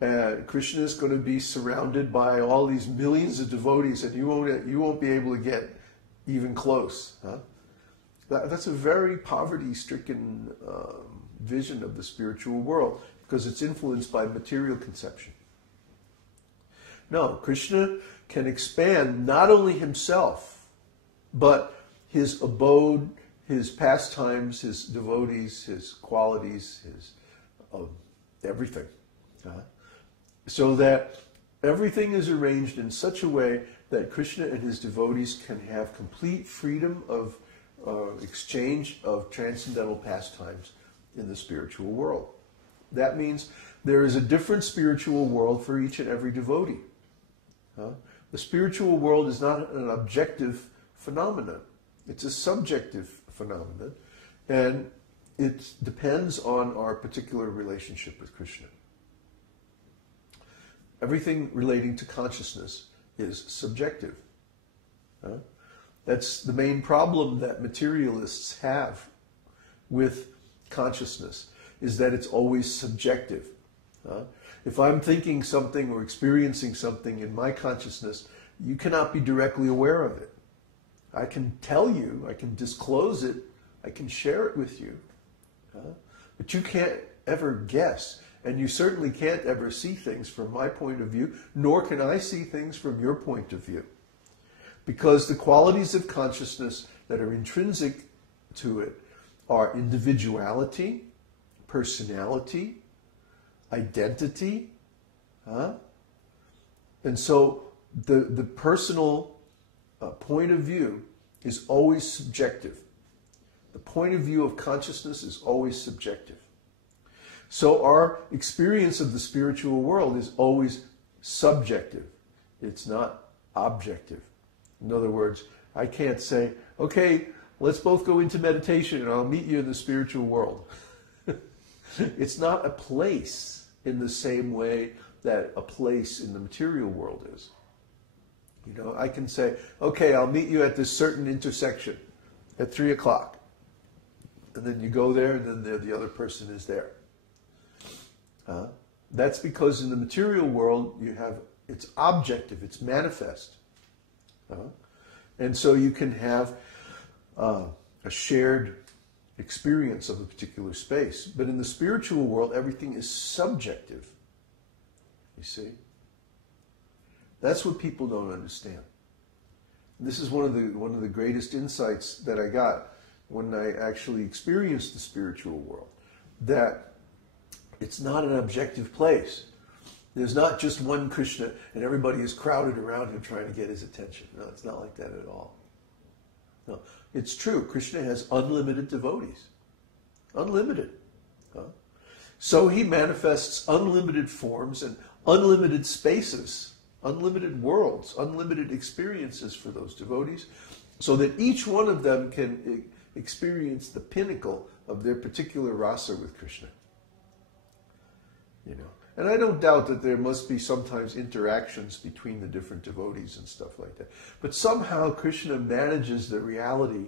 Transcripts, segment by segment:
Krishna is going to be surrounded by all these millions of devotees, and you won't be able to get even close. Huh? That's a very poverty-stricken vision of the spiritual world, because it's influenced by material conception. No, Krishna can expand not only himself, but his abode, his pastimes, his devotees, his qualities, his everything. So that everything is arranged in such a way that Krishna and his devotees can have complete freedom of exchange of transcendental pastimes in the spiritual world. That means there is a different spiritual world for each and every devotee. The spiritual world is not an objective phenomenon. It's a subjective phenomenon, and it depends on our particular relationship with Krishna. Everything relating to consciousness is subjective. That's the main problem that materialists have with consciousness, is that it's always subjective. If I'm thinking something or experiencing something in my consciousness, you cannot be directly aware of it. I can tell you, I can disclose it, I can share it with you, but you can't ever guess, and you certainly can't ever see things from my point of view, nor can I see things from your point of view. Because the qualities of consciousness that are intrinsic to it are individuality, personality, identity, and so the personal point of view is always subjective. The point of view of consciousness is always subjective. So our experience of the spiritual world is always subjective. It's not objective. In other words, I can't say, okay, let's both go into meditation and I'll meet you in the spiritual world. It's not a place in the same way that a place in the material world is. You know, I can say, okay, I'll meet you at this certain intersection at 3 o'clock. And then you go there, and then the other person is there. That's because in the material world, it's objective, it's manifest. And so you can have a shared experience of a particular space. But in the spiritual world, everything is subjective. You see? That's what people don't understand. This is one of the greatest insights that I got when I actually experienced the spiritual world. That it's not an objective place. There's not just one Krishna and everybody is crowded around him trying to get his attention. No, it's not like that at all. No, it's true. Krishna has unlimited devotees. Unlimited. So he manifests unlimited forms and unlimited spaces, unlimited worlds, unlimited experiences for those devotees, so that each one of them can experience the pinnacle of their particular rasa with Krishna. You know, and I don't doubt that there must be sometimes interactions between the different devotees and stuff like that. But somehow Krishna manages the reality,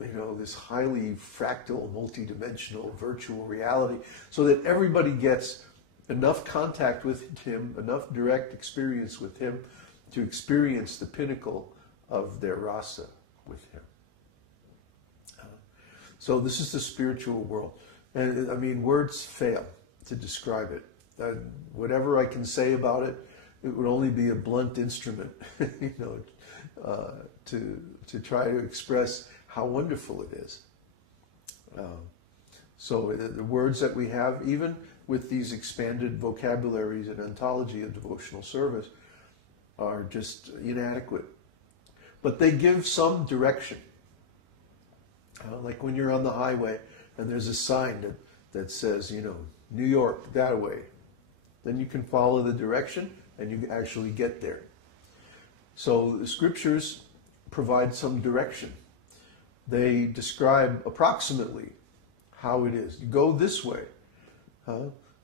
you know, this highly fractal, multidimensional, virtual reality, so that everybody gets enough contact with him, enough direct experience with him to experience the pinnacle of their rasa with him. So this is the spiritual world. And I mean, words fail to describe it. Whatever I can say about it, it would only be a blunt instrument, you know, to try to express how wonderful it is. So the words that we have, even with these expanded vocabularies and ontology of devotional service, are just inadequate. But they give some direction. Like when you're on the highway and there's a sign that says, you know, New York, that way. Then you can follow the direction and you actually get there. So the scriptures provide some direction. They describe approximately how it is. You go this way.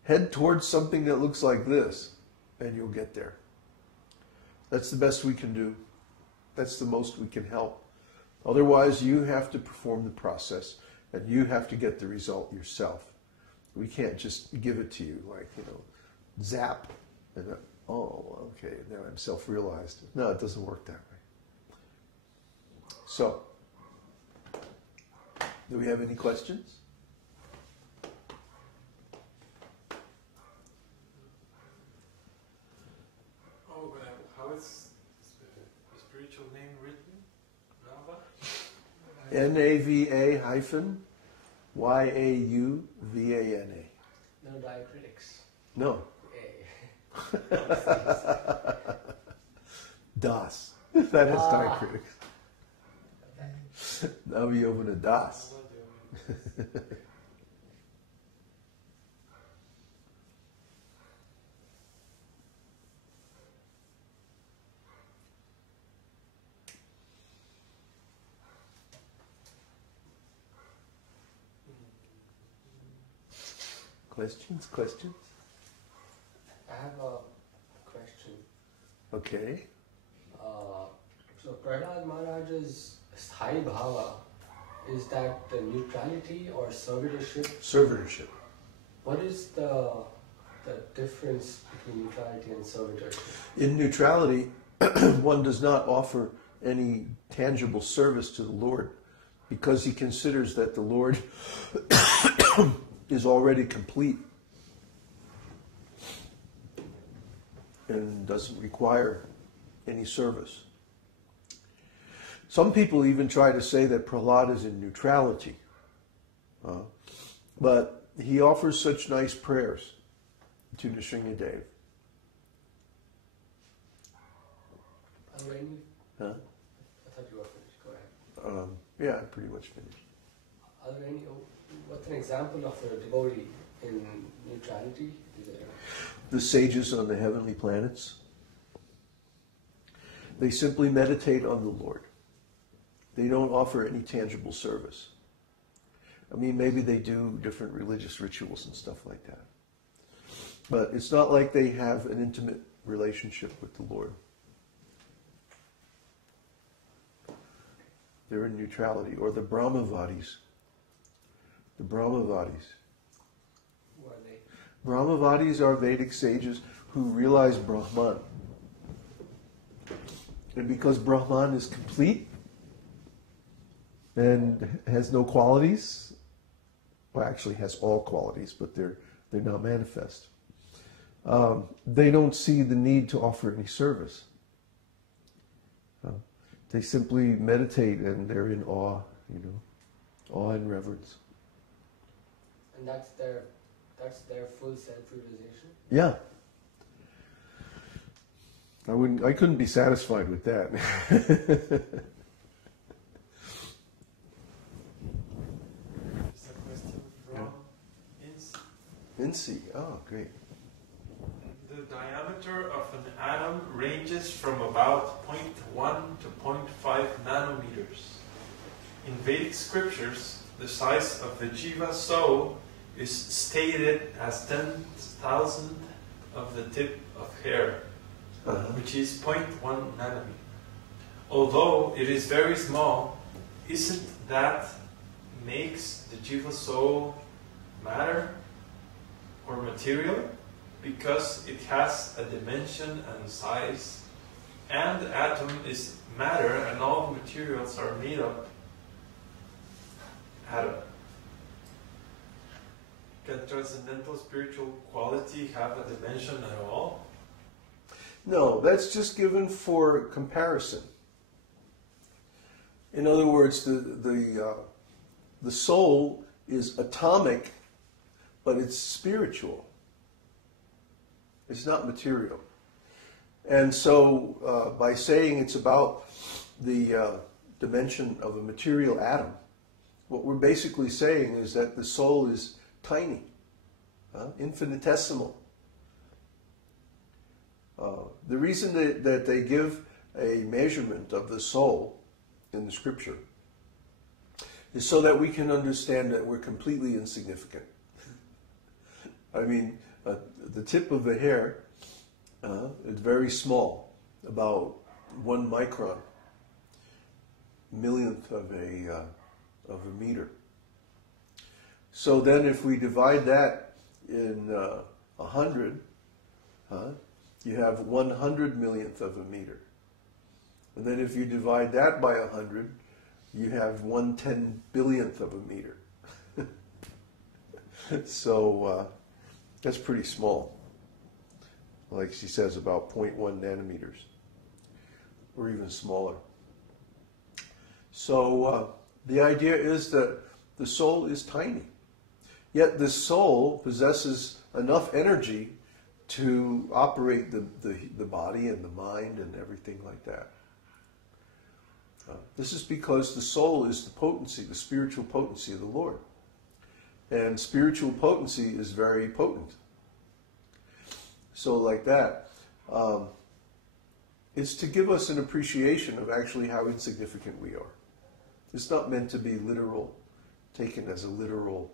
Head towards something that looks like this, and you'll get there. That's the best we can do. That's the most we can help. Otherwise, you have to perform the process, and you have to get the result yourself. We can't just give it to you like, you know, zap, and oh, okay, now I'm self-realized. No, it doesn't work that way. So, do we have any questions? Oh, how is the spiritual name written? Nava hyphen Yauvana. No diacritics. No. A. Das. That is diacritics. Vyabhicāri-bhāvas das. Questions? I have a question. Okay. So Prahlad Maharaj's Śrī Bhava, is that the neutrality or servitorship? Servitorship. What is the difference between neutrality and servitorship? In neutrality, one does not offer any tangible service to the Lord because he considers that the Lord is already complete and doesn't require any service. Some people even try to say that Prahlad is in neutrality. But he offers such nice prayers to Nrsimhadev. Are there any? Huh? I thought you were finished. Go ahead. Yeah, I'm pretty much finished. Are there any? What's an example of a devotee in neutrality? Is there? The sages on the heavenly planets. They simply meditate on the Lord. They don't offer any tangible service. I mean, maybe they do different religious rituals and stuff like that. But it's not like they have an intimate relationship with the Lord. They're in neutrality. Or the Brahmavadis. The Brahmavadis. Who are they? Brahmavadis are Vedic sages who realize Brahman. And because Brahman is complete and has no qualities, well, actually has all qualities, but they're not manifest. They don't see the need to offer any service. They simply meditate and they're in awe, awe and reverence. And that's their full self-realization? Yeah. I couldn't be satisfied with that. Is a question from Insi. Oh, great. The diameter of an atom ranges from about 0.1 to 0.5 nanometers. In Vedic scriptures, the size of the jiva soul is stated as 10,000 of the tip of hair, which is 0.1 nanometer. Although it is very small, isn't that makes the jiva soul matter or material? Because it has a dimension and size, and the atom is matter and all materials are made of atom. Can transcendental spiritual quality have a dimension at all? No, that's just given for comparison. In other words, the soul is atomic, but it's spiritual. It's not material. And so by saying it's about the dimension of a material atom, what we're basically saying is that the soul is tiny, infinitesimal. The reason that they give a measurement of the soul in the scripture is so that we can understand that we're completely insignificant. I mean, the tip of a hair is very small, about 1 micron, millionth of a meter. So then if we divide that in 100, You have 100 millionth of a meter. And then if you divide that by 100, you have 1/10 billionth of a meter. So that's pretty small. Like she says, about 0.1 nanometers, or even smaller. So the idea is that the soul is tiny. Yet this soul possesses enough energy to operate the body and the mind and everything like that. This is because the soul is the potency, the spiritual potency of the Lord. And spiritual potency is very potent. So like that, it's to give us an appreciation of actually how insignificant we are. It's not meant to be literal, taken as a literal